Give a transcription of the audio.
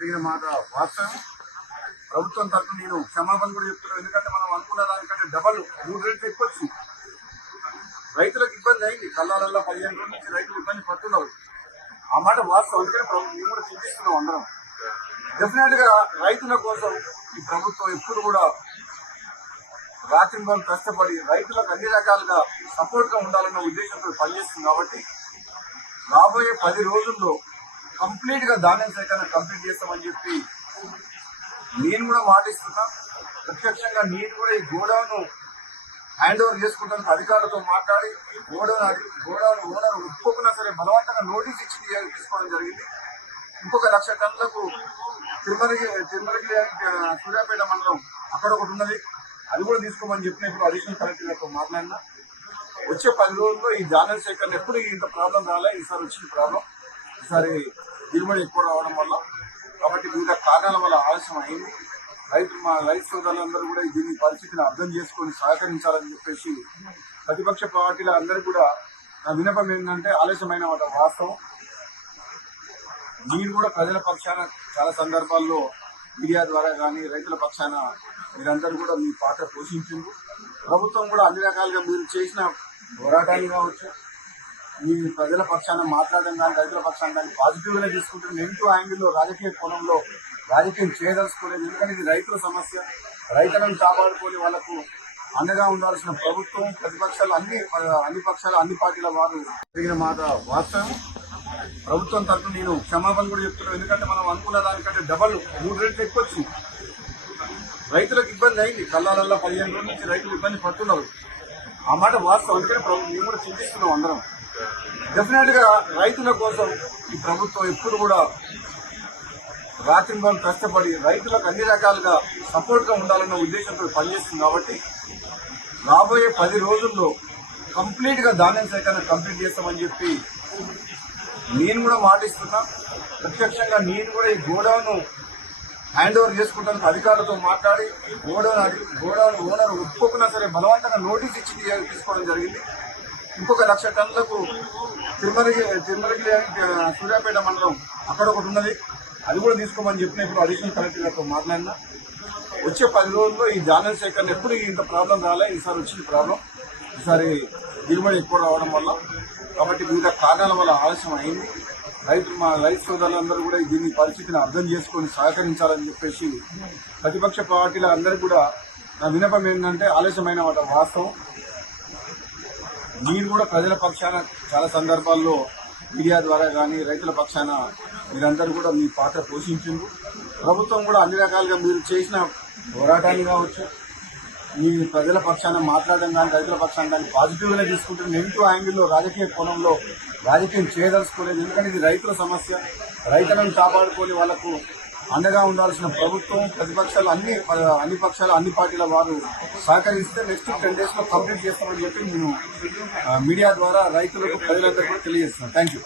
జరిగిన మాట వాస్తవం. ప్రభుత్వం తరఫున నేను క్షమాపణ కూడా చెప్తున్నాను. ఎందుకంటే మనం అనుకున్న దానికంటే డబల్ 3 రెట్లు ఎక్కువ వచ్చింది. రైతులకు ఇబ్బంది అయింది. కళ్ళాలల్లో 15 రోజుల నుంచి రైతులు ఇబ్బంది పడుతున్నారు. ఆ మాట వాస్తవం. అందుకని మేము కూడా చింతిస్తున్నాం అందరం. డెఫినెట్ గా రైతుల కోసం ఈ ప్రభుత్వం ఎప్పుడు కూడా రాత్రింబలు కష్టపడి రైతులకు అన్ని రకాలుగా సపోర్ట్ గా ఉండాలన్న ఉద్దేశంతో పనిచేస్తుంది. కాబట్టి రాబోయే 10 రోజుల్లో కంప్లీట్ గా ధాన్యం సేకరణ కంప్లీట్ చేస్తామని చెప్పి నేను కూడా మాటిస్తున్నా. ప్రత్యక్షంగా నేను కూడా ఈ గోడౌన్ హ్యాండ్ ఓవర్ చేసుకుంటాను. అధికారులతో మాట్లాడి గోడౌన్ ఓనర్ ఒప్పుకున్నా సరే బలవంతంగా నోటీస్ ఇచ్చి తీసుకోవడం జరిగింది. ఇంకొక 1,00,000 టన్నులకు తిరుమలకి సూర్యాపేట మండలం అక్కడ ఒకటి ఉన్నది, అది కూడా తీసుకోమని చెప్పినప్పుడు అడిషనల్ కలెక్టర్లతో మాట్లాడినా. వచ్చే 10 రోజుల్లో ఈ ధాన్యం సేకరణ ఎప్పుడు ఇంత ప్రాబ్లం రాలే. ఈసారి వచ్చిన ప్రాబ్లం, ఈసారి దిగుబడి ఎక్కువ రావడం వల్ల, కాబట్టి వివిధ కారణాల వల్ల ఆలస్యం అయింది. మా రైతు సోదరులందరూ కూడా దీని పరిస్థితిని అర్థం చేసుకొని సహకరించాలని చెప్పేసి ప్రతిపక్ష పార్టీల అందరూ కూడా నా విన్నపం ఏంటంటే, ఆలస్యమైన వాస్తవం. మీరు కూడా ప్రజల పక్షాన చాలా సందర్భాల్లో మీడియా ద్వారా కానీ రైతుల పక్షాన మీరందరూ కూడా మీ పాత్ర పోషించింది. ప్రభుత్వం కూడా అన్ని రకాలుగా మీరు చేసిన పోరాటాలు కావచ్చు, మీ ప్రజల పక్షాన మాట్లాడడం కానీ రైతుల పక్షాన కానీ పాజిటివ్ గానే తీసుకుంటే నెగిటివ్ యాంగిల్లో రాజకీయ కోణంలో రాజకీయం చేయదలుచుకోలేదు. ఎందుకంటే ఇది రైతుల సమస్య. రైతులను కాపాడుకొని వాళ్లకు అండగా ఉండాల్సిన ప్రభుత్వం, ప్రతిపక్షాలు అన్ని పక్షాలు అన్ని పార్టీల వారు జరిగిన మాట వాస్తవం. ప్రభుత్వం తరఫున నేను క్షమాపణ కూడా చెప్తున్నాను. ఎందుకంటే మనం అనుకున్న దానికంటే డబల్ 3 రెట్లు ఎక్కువ వచ్చింది. రైతులకు ఇబ్బంది అయింది. కళ్ళాలల్లో 15 రోజుల నుంచి రైతులు ఇబ్బంది పడుతున్నారు. ఆ మాట వాస్తవం. అందుకని మేము కూడా చింతిస్తున్నాం అందరం. డెఫినెట్ గా రైతుల కోసం ఈ ప్రభుత్వం ఎప్పుడు కూడా రాత్రింబలు కష్టపడి రైతులకు అన్ని రకాలుగా సపోర్ట్ గా ఉండాలన్న ఉద్దేశంతో పనిచేస్తుంది. కాబట్టి రాబోయే 10 రోజుల్లో కంప్లీట్ గా ధాన్యం సేకరణ కంప్లీట్ చేస్తామని చెప్పి నేను కూడా మాటిస్తున్నా. ప్రత్యక్షంగా నేను కూడా ఈ గోడౌన్ హ్యాండ్ ఓవర్ చేసుకుంటాను. అధికారులతో మాట్లాడి గోడౌన్ ఓనర్ ఒప్పుకున్నా సరే బలవంతంగా నోటీస్ ఇచ్చి తీసుకోవడం జరిగింది. ఇంకొక 1,00,000 టన్నులకు తిరుమలకి సూర్యాపేట మండలం అక్కడ ఒకటి ఉన్నది, అది కూడా తీసుకోమని చెప్పినప్పుడు అడిషనల్ కలెక్టర్లతో మాట్లాడినా. వచ్చే 10 రోజుల్లో ఈ ధాన్యం సేకరణ ఎప్పుడు ఇంత ప్రాబ్లం రాలే. ఈసారి వచ్చిన ప్రాబ్లం, ఈసారి దిగుబడి ఎక్కువ రావడం వల్ల, కాబట్టి వివిధ కారణాల వల్ల ఆలస్యం అయింది. మా రైతు సోదరులందరూ కూడా దీని పరిస్థితిని అర్థం చేసుకొని సహకరించాలని చెప్పేసి ప్రతిపక్ష పార్టీల అందరూ కూడా నా విన్నపం ఏంటంటే, ఆలస్యమైన వాస్తవం. మీరు కూడా ప్రజల పక్షాన చాలా సందర్భాల్లో మీడియా ద్వారా కానీ రైతుల పక్షాన మీరందరూ కూడా మీ పాత్ర పోషించింది. ప్రభుత్వం కూడా అన్ని రకాలుగా మీరు చేసిన పోరాటాలు కావచ్చు, మీ ప్రజల పక్షాన మాట్లాడడం కానీ రైతుల పక్షాన కానీ పాజిటివ్ గానే తీసుకుంటే నెగిటివ్ యాంగిల్లో రాజకీయ కోణంలో రాజకీయం చేయదలుచుకోలేదు. ఎందుకంటే ఇది రైతుల సమస్య. రైతులను కాపాడుకొని వాళ్లకు అండగా ఉండాల్సిన ప్రభుత్వం, ప్రతిపక్షాలు అన్ని పక్షాలు అన్ని పార్టీల వారు సహకరిస్తే నెక్స్ట్ 10 days లో కంప్లీట్ చేస్తామని చెప్పి నేను మీడియా ద్వారా రైతులకు ప్రజలందరూ కూడా తెలియజేస్తున్నాను. Thank you.